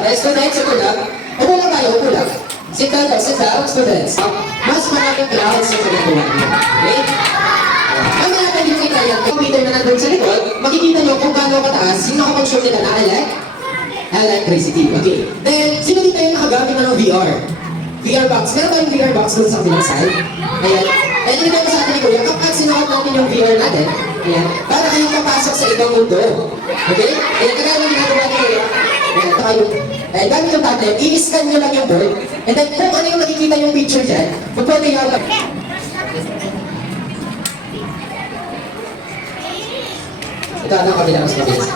Students, ito lang. Upo lang tayo, upo lang. Sit down, students. Mas maraming clouds sa pinagawa niyo. Okay? Kami natin yung kita yan. Computer na nandun sa likod, makikita nyo kung gaano kataas, sino kapag-show nila na electricity. Okay. Then, sino dito yung nakagamit na ng VR? VR box. Meron tayong VR box dun sa kabilang side. Ayan. Ayan, hindi ko sa atin ni Kuya, kapag sinukat natin yung VR natin, ayan, para kayong papasok sa ibang mundo. Okay? Ayan, kagaya ng ginagawa ni Kuya. Ayan, tayo. Ayan, gamit yung tablet, i-scan nyo lang yung board, and then kung ano yung nakikita yung picture dyan, pagpwede yung ito, ano kabila mas mabilis.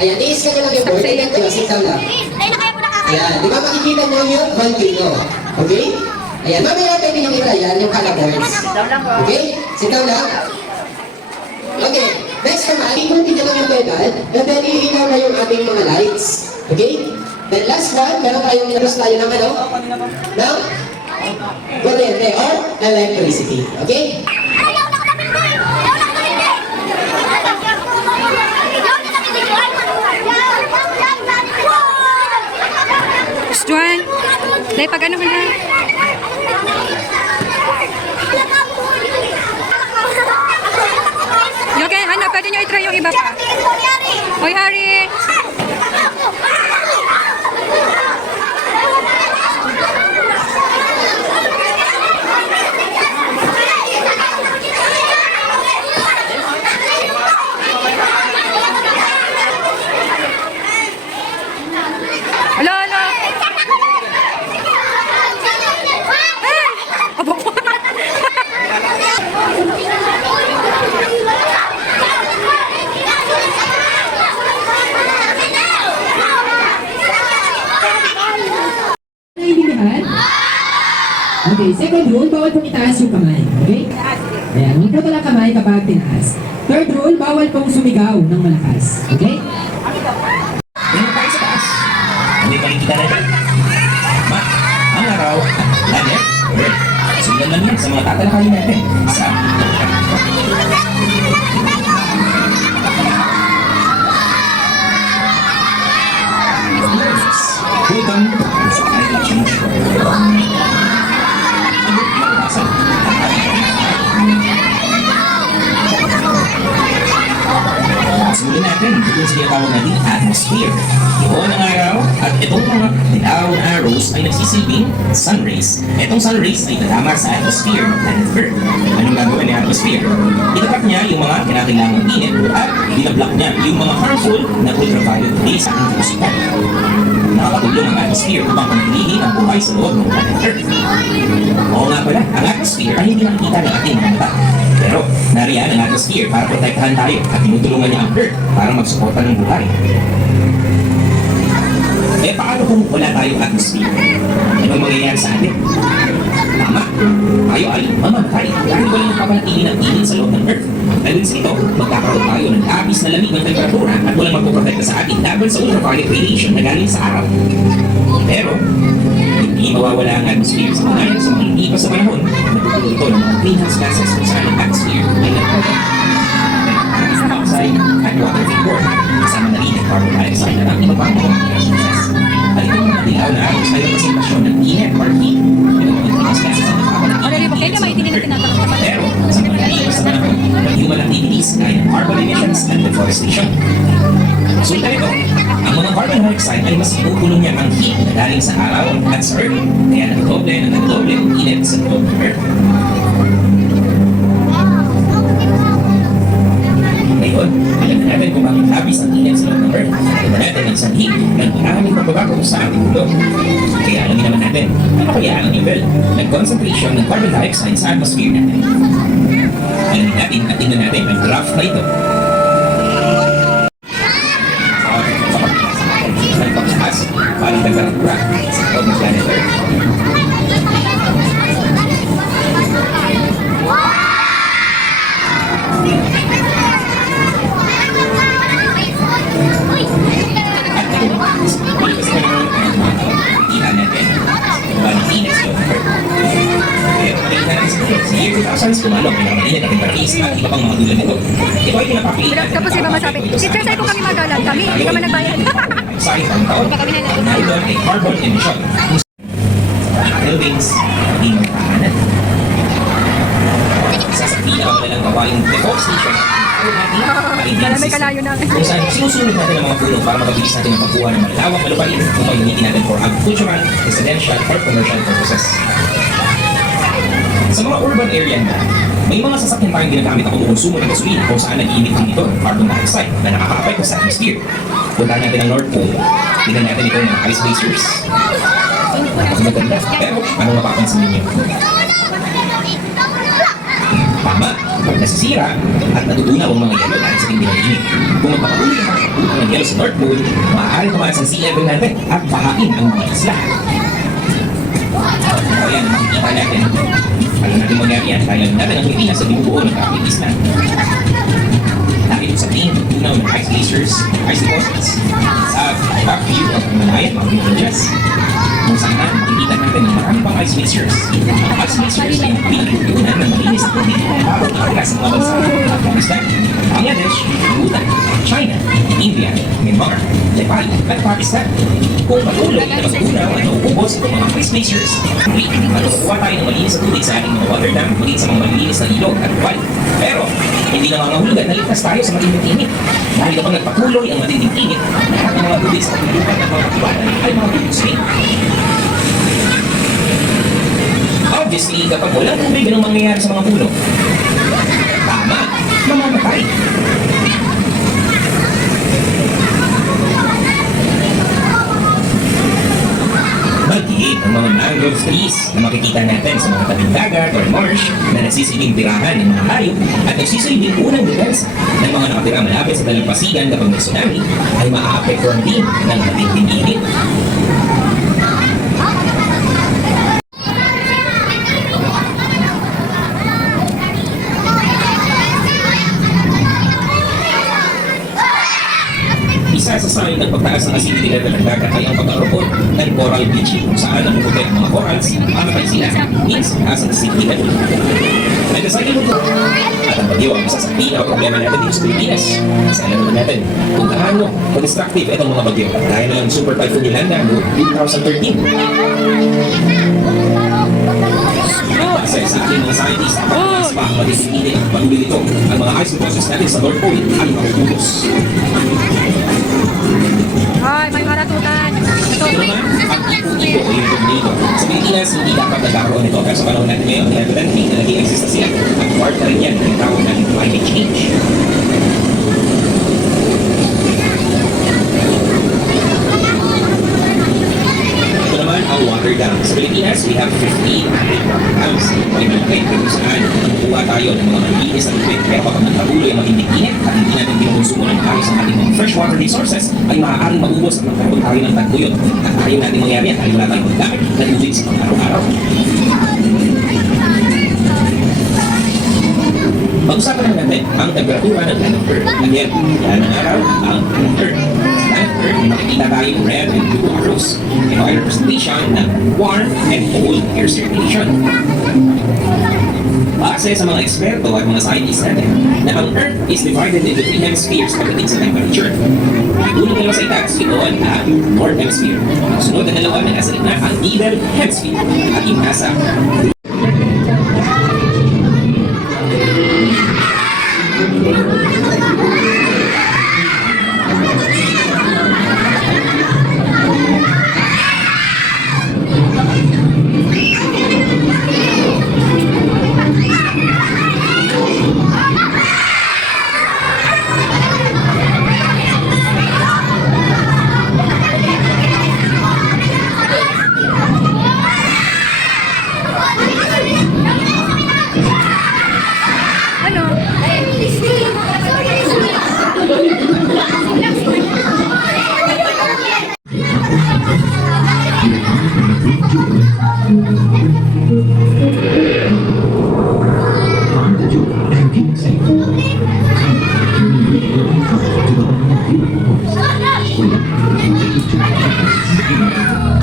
Ayan, i-scan nyo lang yung board, ayan, sit down lang. Ayan, di ba makikita nyo yung volcano? Okay? Ayan, mamaya pwede nyo i-tryan yung color boards. Okay? Sit down lang. Okay, next naman, i-contin nyo lang yung pedal, and then i-ilaw na yung ating mga lights. Okay? Then last one, meron tayong inarus tayo ng ano? Ng kuryente or electricity. Okay? Juan, dahil pag ano ka na? Okay, Hana, pwede nyo i-try yung iba pa. Hoy, Harry! Alo, alo! Okay, second rule, bawal pong itaas yung kamay. Okay? Ayan, huwag po talang kamay kapag tinaas. Third rule, bawal pong sumigaw ng malakas. Okay? Tingnan tayo sa taas. Hindi makikita natin. Ma, ang araw, planet, Earth. Sundan lang yan sa mga tatalakayin natin. Sa Welcome sa climate change. Simulan natin kung sinatawag natin atmosphere. Ito ang araw at itong mga dilaw na arrows ay nagsisilbing sun rays. Itong sun rays ay nadama sa atmosphere ng planet Earth. Anong gagawin ng atmosphere? Itapat niya yung mga kinakailangang init at binablock niya yung mga harmful na ultraviolet rays sa ating atmosphere. Nakakatulong ang atmosphere upang panatilihin ang buhay sa loob ng planet Earth. Oo nga pala, ang atmosphere ay hindi nakikita ng ating mga mata. Pero nariyan ang atmosphere para protektahan tayo at tinutulungan niya ang Earth para magsuporta ng buhay. Eh paano kung wala tayong atmosphere? Anong mangyayari sa atin? Tama, tayo ay mamamatay dahil walang papanatili ng init sa loob ng Earth. Dahil sa ito, magkakaroon tayo ng labis na lamig ng temperatura at walang magpoprotekta sa atin laban sa ultraviolet radiation na galing sa araw. Pero, hindi mawawala ang atmosphere sa mga sa mga hindi pa sa panahon na tutulong ito ng mga greenhouse gases kung saan ang atmosphere ay nagproduct carbon dioxide at water vapor. Kasama na rin ang carbon dioxide at ang iba pang mga gases. At itong mga dilaw na arrows ay representasyon ng init or heat. Ito mga greenhouse gases ang pero sa mga hindi pa sa panahon ng human activities gaya ng carbon emissions and deforestation. Resulta nito, ang mga carbon dioxide ay mas pupulong niya ang heat na galing sa araw at sa Earth, kaya nagdoble ang init sa loob ng Earth. Ngayon, alam na natin kung bakit labis ang init sa loob ng Earth. Alam natin ang sanhi ng maraming pagbabago sa ating mundo. Kaya alamin naman natin, ano kaya ang level ng concentration ng carbon dioxide sa atmosphere natin. Alamin natin at tingnan natin ang graph na ito. Parang temperatura sa loob ng planet Earth. At ito, mas lumalo ang pinakainit at temperatis at iba pang mga tulad nito. Ito ay pinapapilitan natin Tapos iba masabi, teacher, sa'yo po kami magalan. Kami, hindi ka man nagbayad. sa isang taon. Baka kami na Na ito ay carbon emission. Buildings, hindi magkahanan. Isa sa pinakamalalang gawain ng deforestation May kalayo na. kung saan sinusunod natin ang mga puno para mapabilis natin ang pagkuha ng malawak na lupain upang gamitin natin for agricultural, residential, or commercial purposes. Sa mga urban area na, may mga sasakyan tayong ginagamit na kumukonsumo ng gasolina kung saan nag-iimit din ito ng carbon dioxide na nakaka-apekto sa atmosphere. Punta natin ang North Pole, tingnan natin itong mga ice glaciers. Maganda, pero anong mapapansin ninyo? Tama, nasisira at natutunaw ang mga yelo dahil sa tindi ng init. Kung magpapatuloy ang pagkakuha ng yelo sa North Pole, maaaring tumaas ang sea level natin at bahain ang mga isla. Ayan, makikita natin. Alam natin mangyari yan dahil natin ang Pilipinas sa binubuo ng kapit isla. Dahil sa tingin ng tunaw ng ice glaciers, ice deposits, sa back view of Himalayan Mountain Ranges, kung saan makikita natin ang marami pang ice glaciers. Ang ice glaciers ay pinagtutunan ng malinis na tubig para makakala sa mga bansa at Pakistan, Bangladesh, Bhutan, China, India, Myanmar, Nepal, at Pakistan. Kung patuloy na magtunaw at nauubos itong mga ice glaciers, matukuha tayo ng malinis na tubig sa ating mga water dam maging sa mga malinis na ilog at buwan. Pero, hindi na mangahulugan na ligtas tayo sa matinding init. Dahil kapag nagpatuloy ang matinding init, lahat ng mga tubig sa kapilipan at mga katiwanan ay mga tutusin. Obviously, kapag walang tubig, anong mangyayari sa mga puno? Tama, mamamatay. Magiging ang mga mangrove trees na makikita natin sa mga tabing dagat or marsh na nagsisilbing tirahan ng mga hayop at nagsisilbing unang depensa ng mga nakatira malapit sa dalampasigan kapag may tsunami ay maaapektuhan din ng matinding init. Isa sa sign ng pagtaas ng acidity level ng dagat ay ang pagkaroon ng coral bleaching kung saan napuputi ang mga corals pamatay sila means taas ang acidity level. Nagkasali mo po at ang bagyo ang isa sa problema natin dito sa Pilipinas. Kasi alam naman natin kung gaano destructive itong mga bagyo dahil na yung Super Typhoon Yolanda noong 2013. Kasi sa ating mga scientists, mas pa matitindi at patuloy nito ang mga ice deposits natin sa North Pole ay makukulos. Ay, may maratutan. Ito. Ito naman, ang ipo-ipo o yung tornado. Sa Pilipinas, hindi dapat nagkakaroon ito. Pero sa panahon natin ngayon, evidently na nag-i-exist na sila. At part na rin yan ng tawag natin climate change. Ito naman ang water dam. Sa Pilipinas, we have 50 water dams. Palimalapit kung saan nakukuha tayo ng mga malinis na tubig. Pero kapag nagpatuloy ang matinding init at hindi natin pinukonsumo ng ayos ang ating mga freshwater resources, ay maaaring maubos at magkaroon tayo ng taguyod. At ayaw natin mangyari yan dahil wala tayong magdamit na tubig sa pang-araw-araw. Pag-usapan naman natin ang temperatura ng planet Earth. Again, yan ang araw, ang planet Earth. Sa planet Earth, makikita tayo ng red and blue arrows. Ito ay representation ng warm and cold air circulation. Base sa mga eksperto at mga scientists natin, na ang Earth is divided into 3 hemispheres pagdating sa temperature. Ang unang dalawa sa itaas, ito ang North Hemisphere. Ang sunod na dalawa na nasa gitna ang Middle Hemisphere. At yung nasa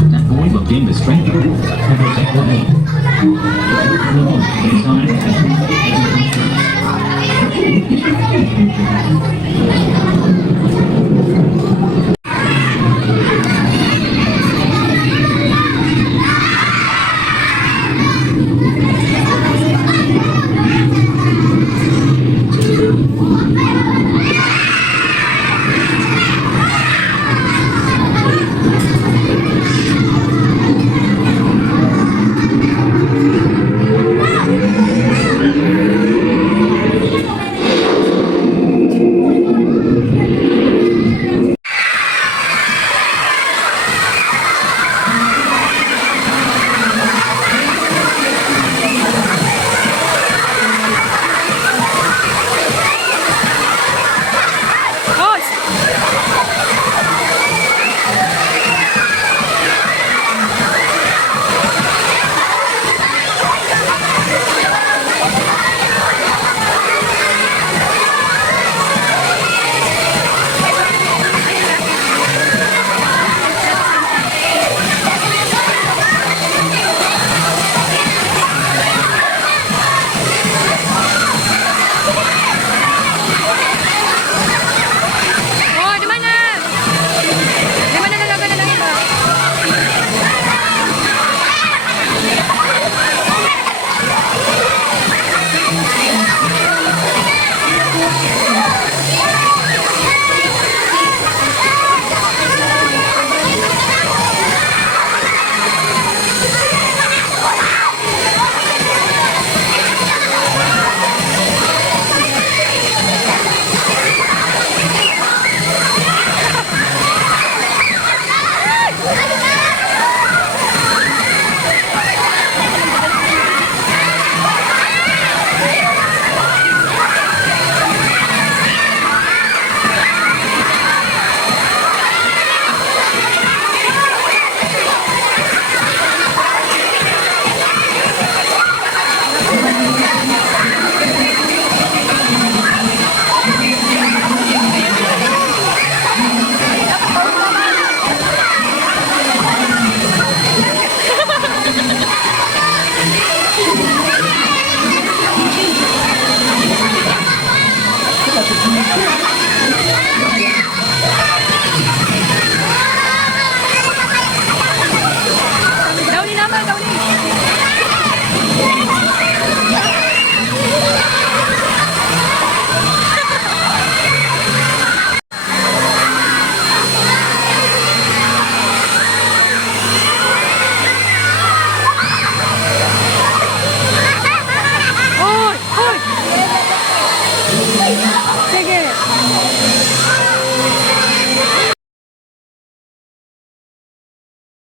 That boy looked in the strength of the wolf and protect the home. Ano po?